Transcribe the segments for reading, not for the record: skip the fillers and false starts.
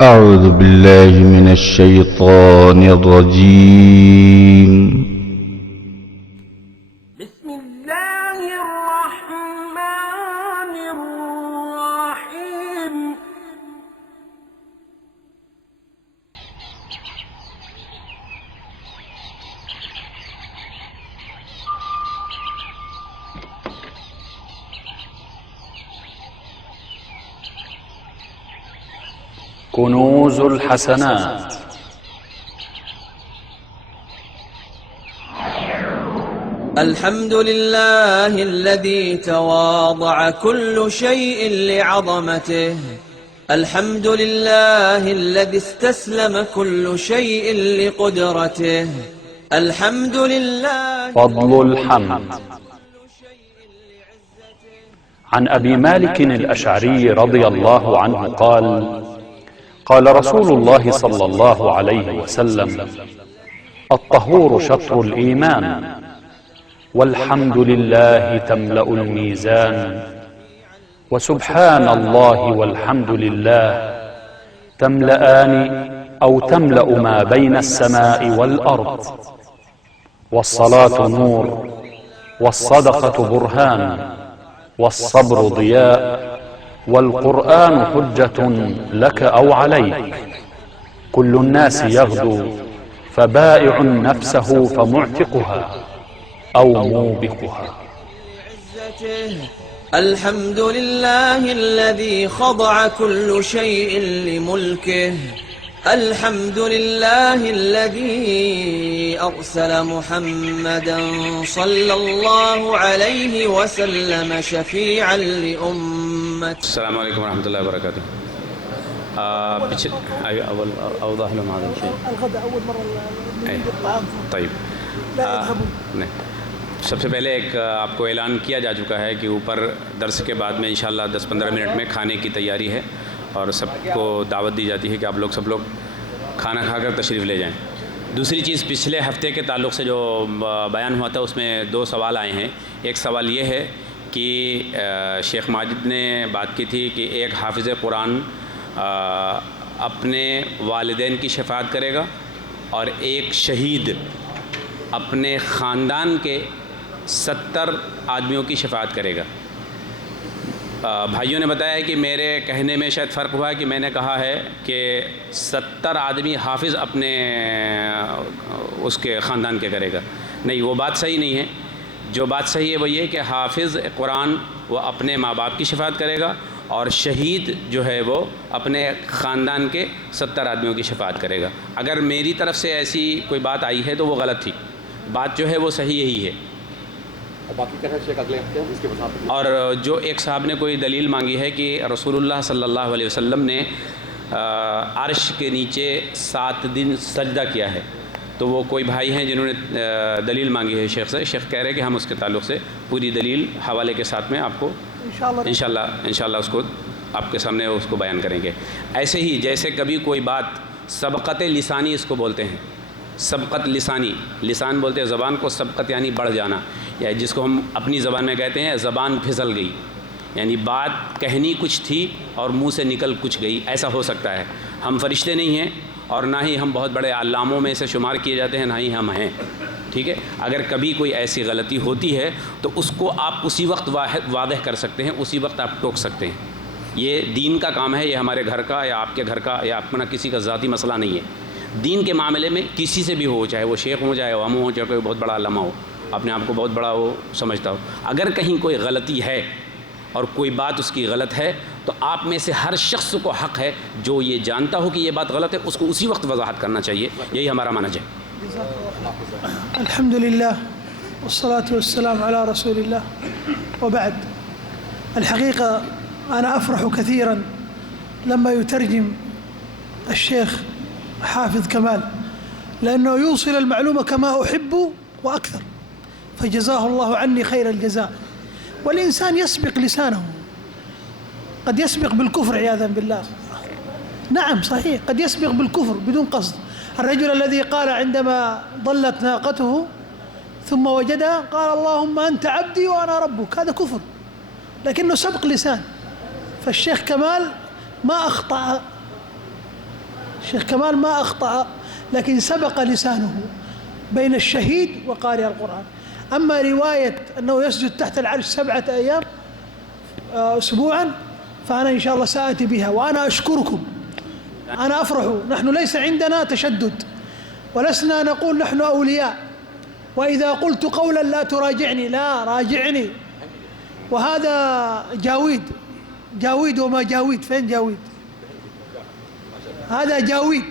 أعوذ بالله من الشيطان الرجيم. بسم الله الرحمن الرحيم. كنوز الحسنات. الحمد لله الذي تواضع كل شيء لعظمته. الحمد لله الذي استسلم كل شيء لقدرته. الحمد لله فضل الحمد. عن أبي مالك الأشعري رضي الله عنه قال: قال رسول الله صلى الله عليه وسلم: الطهور شطر الإيمان، والحمد لله تملأ الميزان، وسبحان الله والحمد لله تملأان أو تملأ ما بين السماء والأرض. والصلاة نور، والصدقة برهان، والصبر ضياء، والقرآن حجة لك أو عليك. كل الناس يغدو، فبائع نفسه فمعتقها أو موبقها. الحمد لله الذي خضع كل شيء لملكه. الحمد لله الذي أرسل محمدا صلى الله عليه وسلم شفيعا لأمته. السلام علیکم ورحمۃ اللہ وبرکاتہ. اوضح لهم هذا الشيء. الغداء أول مرة الطعام. طيب. نہیں، سب سے پہلے ایک آپ کو اعلان کیا جا چکا ہے کہ اوپر درس کے بعد میں انشاءاللہ 10-15 منٹ میں کھانے کی تیاری ہے اور سب کو دعوت دی جاتی ہے کہ آپ لوگ سب لوگ کھانا کھا کر تشریف لے جائیں. دوسری چیز، پچھلے ہفتے کے تعلق سے جو بیان ہوا تھا اس میں 2 سوال آئے ہیں. ایک سوال یہ ہے کہ شیخ ماجد نے بات کی تھی کہ ایک حافظ قرآن اپنے والدین کی شفاعت کرے گا اور ایک شہید اپنے خاندان کے 70 آدمیوں کی شفاعت کرے گا. بھائیوں نے بتایا کہ میرے کہنے میں شاید فرق ہوا ہے کہ میں نے کہا ہے کہ 70 آدمی حافظ اپنے اس کے خاندان کے کرے گا. نہیں، وہ بات صحیح نہیں ہے. جو بات صحیح ہے وہ یہ کہ حافظ قرآن وہ اپنے ماں باپ کی شفاعت کرے گا اور شہید جو ہے وہ اپنے خاندان کے 70 آدمیوں کی شفاعت کرے گا. اگر میری طرف سے ایسی کوئی بات آئی ہے تو وہ غلط تھی. بات جو ہے وہ صحیح یہی ہے. اور جو ایک صاحب نے کوئی دلیل مانگی ہے کہ رسول اللہ صلی اللہ علیہ وسلم نے عرش کے نیچے 7 دن سجدہ کیا ہے، تو وہ کوئی بھائی ہیں جنہوں نے دلیل مانگی ہے شیخ سے. شیخ کہہ رہے کہ ہم اس کے تعلق سے پوری دلیل حوالے کے ساتھ میں آپ کو انشاءاللہ اس کو آپ کے سامنے اس کو بیان کریں گے. ایسے ہی جیسے کبھی کوئی بات سبقت لسانی اس کو بولتے ہیں، سبقت لسانی، لسان بولتے ہیں زبان کو، سبقت یعنی بڑھ جانا، یا جس کو ہم اپنی زبان میں کہتے ہیں زبان پھسل گئی، یعنی بات کہنی کچھ تھی اور منہ سے نکل کچھ گئی. ایسا ہو سکتا ہے. ہم فرشتے نہیں ہیں اور نہ ہی ہم بہت بڑے علاموں میں سے شمار کیے جاتے ہیں، نہ ہی ہم ہیں. ٹھیک ہے، اگر کبھی کوئی ایسی غلطی ہوتی ہے تو اس کو آپ اسی وقت واضح کر سکتے ہیں، اسی وقت آپ ٹوک سکتے ہیں. یہ دین کا کام ہے، یہ ہمارے گھر کا یا آپ کے گھر کا یا اپنا کسی کا ذاتی مسئلہ نہیں ہے. دین کے معاملے میں کسی سے بھی ہو، چاہے وہ شیخ ہو، چاہے وہ ہم ہوں، چاہے کوئی بہت بڑا علامہ ہو، اپنے آپ کو بہت بڑا وہ سمجھتا ہو، اگر کہیں کوئی غلطی ہے اور کوئی بات اس کی غلط ہے تو آپ میں سے ہر شخص کو حق ہے جو یہ جانتا ہو کہ یہ بات غلط ہے اس کو اسی وقت وضاحت کرنا چاہیے. یہی ہمارا منہج ہے. الحمد لله والصلاة والسلام على رسول الله وبعد. الحقيقة أنا أفرح كثيرا لما يترجم الشيخ حافظ كمال، لأنه يوصل المعلومة كما أحب وأكثر، فجزاه الله عني خير الجزاء. والإنسان يسبق لسانه، قد يسبق بالكفر عياذا بالله. نعم صحيح، قد يسبق بالكفر بدون قصد. الرجل الذي قال عندما ضلت ناقته ثم وجدها قال اللهم أنت عبدي وأنا ربك، هذا كفر، لكنه سبق لسان. فالشيخ كمال ما أخطأ الشيخ كمال ما أخطأ، لكن سبق لسانه بين الشهيد وقارئ القرآن. أما رواية أنه يسجد تحت العرش 7 أيام أسبوعا فأنا إن شاء الله سآتي بها. وأنا أشكركم، أنا أفرح. نحن ليس عندنا تشدد، ولسنا نقول نحن أولياء، وإذا قلت قولا لا تراجعني، لا راجعني. وهذا جاويد وما جاويد. فين جاويد؟ هذا جاويد.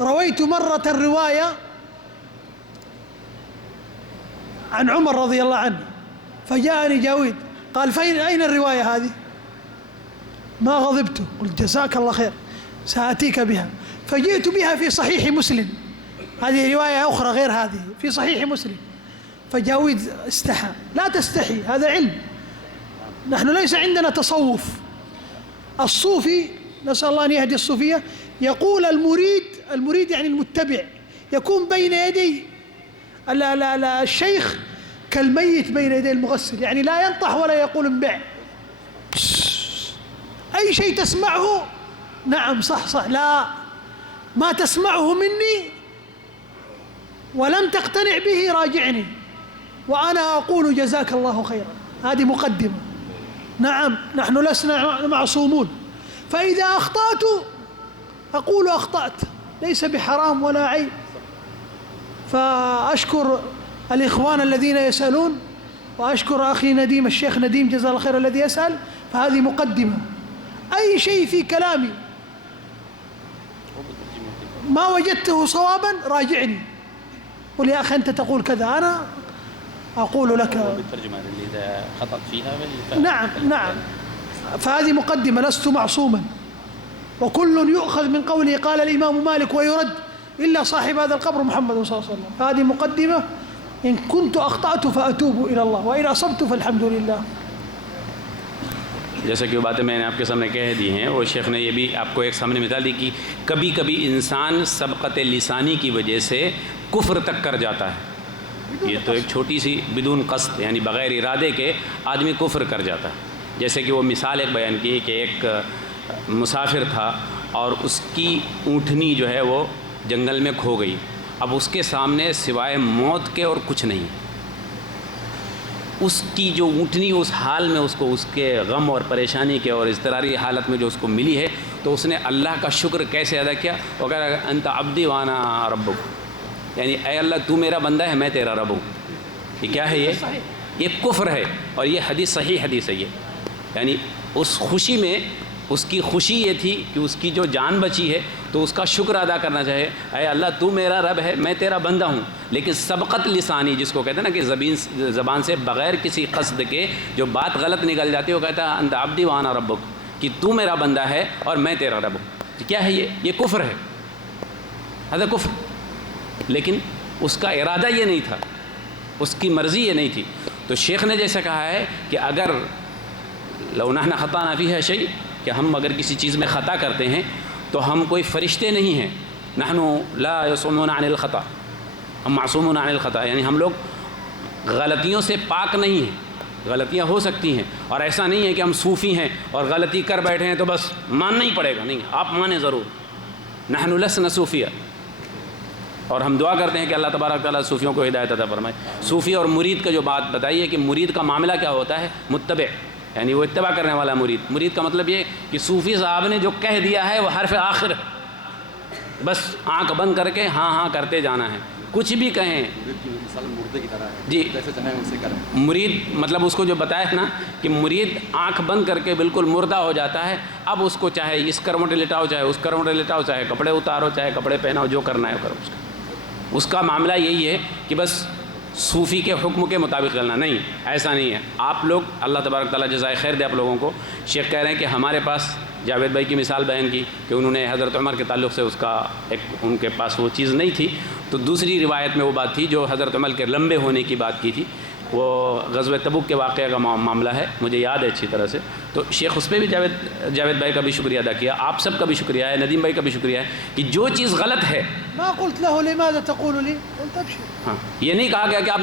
رويت مرة رواية عن عمر رضي الله عنه، فجاءني جاويد قال أين الرواية هذه؟ ما غضبت، قلت جزاك الله خير سآتيك بها. فجئت بها في صحيح مسلم، هذه رواية أخرى غير هذه في صحيح مسلم. فجاويد استحى. لا تستحي، هذا علم. نحن ليس عندنا تصوف. الصوفي نسأل الله أن يهدي الصوفية يقول المريد يعني المتبع يكون بين يدي الشيخ كالميت بين يدي المغسل، يعني لا ينطح ولا يقول انبع. أي شيء تسمعه نعم صح، لا ما تسمعه مني ولم تقتنع به راجعني، وأنا أقول جزاك الله خيرا. هذه مقدمة. نعم نحن لسنا معصومون، فإذا أخطأت أقول أخطأت، ليس بحرام ولا عيب. فأشكر الإخوان الذين يسألون، وأشكر أخي نديم، الشيخ نديم جزاه الله خير الذي يسأل. فهذه مقدمة. أي شيء في كلامي ما وجدته صوابا راجعني، قل يا أخي أنت تقول كذا، أنا أقول لك بالترجمة اللي إذا خطأت فيها نعم. فهذه مقدمة. لست معصوما، وكل يؤخذ من قوله قال الإمام مالك ويرد إلا صاحب هذا القبر محمد صلى الله عليه وسلم. فهذه مقدمة. إن كنت أخطأت فأتوب إلى الله، وإن أصبت فالحمد لله. جیسا کہ وہ باتیں میں نے آپ کے سامنے کہہ دی ہیں، اور شیخ نے یہ بھی آپ کو ایک سامنے مثال دی کہ کبھی کبھی انسان سبقت لسانی کی وجہ سے کفر تک کر جاتا ہے. یہ تو ایک چھوٹی سی بدون قصد یعنی بغیر ارادے کے آدمی کفر کر جاتا ہے. جیسے کہ وہ مثال ایک بیان کی کہ ایک مسافر تھا اور اس کی اونٹنی جو ہے وہ جنگل میں کھو گئی. اب اس کے سامنے سوائے موت کے اور کچھ نہیں. اس کی جو اونٹنی اس حال میں اس کو اس کے غم اور پریشانی کے اور اضطراری حالت میں جو اس کو ملی ہے، تو اس نے اللہ کا شکر کیسے ادا کیا؟ وہ کہہ رہا انت عبدی وانا ربک، یعنی اے اللہ تو میرا بندہ ہے میں تیرا رب ہوں. یہ کیا ہے؟ یہ کفر ہے. اور یہ حدیث صحیح حدیث ہے. یہ یعنی اس خوشی میں اس کی خوشی یہ تھی کہ اس کی جو جان بچی ہے تو اس کا شکر ادا کرنا چاہے، اے اللہ تو میرا رب ہے میں تیرا بندہ ہوں. لیکن سبقت لسانی جس کو کہتے ہیں نا کہ زبان سے بغیر کسی قصد کے جو بات غلط نکل جاتی ہے، وہ کہتا ہے انت عبدی وانا ربک، کہ تو میرا بندہ ہے اور میں تیرا رب ہوں. کیا ہے یہ کفر ہے. ہذا کفر. لیکن اس کا ارادہ یہ نہیں تھا، اس کی مرضی یہ نہیں تھی. تو شیخ نے جیسے کہا ہے کہ اگر لو نحن خطانا فیہا شیء، کہ ہم اگر کسی چیز میں خطا کرتے ہیں تو ہم کوئی فرشتے نہیں ہیں. نحن لا یصومون عن الخطا، ہم معصومون عن الخطا، یعنی ہم لوگ غلطیوں سے پاک نہیں ہیں. غلطیاں ہو سکتی ہیں، اور ایسا نہیں ہے کہ ہم صوفی ہیں اور غلطی کر بیٹھے ہیں تو بس ماننا ہی پڑے گا. نہیں، آپ مانیں ضرور. نحن لسنا صوفیہ. اور ہم دعا کرتے ہیں کہ اللہ تبارک تعالیٰ صوفیوں کو ہدایت عطا فرمائے. صوفی اور مرید کا جو بات بتائیے کہ مرید کا معاملہ کیا ہوتا ہے؟ متبع، یعنی وہ اتباع کرنے والا مرید. مرید کا مطلب یہ کہ صوفی صاحب نے جو کہہ دیا ہے وہ حرف آخر، بس آنکھ بند کر کے ہاں ہاں کرتے جانا ہے. کچھ بھی کہیں مردے کی طرح ہے، جی جیسے چاہیں ویسے کریں. مرید مطلب اس کو جو بتایا ہے نا کہ مرید آنکھ بند کر کے بالکل مردہ ہو جاتا ہے. اب اس کو چاہے اس کروٹ لٹاؤ، چاہے اس کروٹ لٹاؤ، چاہے کپڑے اتارو، چاہے کپڑے پہناؤ، جو کرنا ہے کرو. اس کا معاملہ یہی ہے کہ بس صوفی کے حکم کے مطابق چلنا. نہیں، ایسا نہیں ہے. آپ لوگ اللہ تبارک تعالیٰ جزائے خیر دے آپ لوگوں کو. شیخ کہہ رہے ہیں کہ ہمارے پاس جاوید بھائی کی مثال بیان کی کہ انہوں نے حضرت عمر کے تعلق سے اس کا ایک ان کے پاس وہ چیز نہیں تھی. تو دوسری روایت میں وہ بات تھی جو حضرت عمر کے لمبے ہونے کی بات کی تھی، وہ غزوہ تبوک کے واقعہ کا معاملہ ہے، مجھے یاد ہے اچھی طرح سے. تو شیخ اس پہ بھی جاوید بھائی کا بھی شکریہ ادا کیا. آپ سب کا بھی شکریہ ہے، ندیم بھائی کا بھی شکریہ ہے کہ جو چیز غلط ہے. ما قلت له لماذا تقول لي، قلت ابشر. ہاں، یہ نہیں کہا گیا کہ آپ نے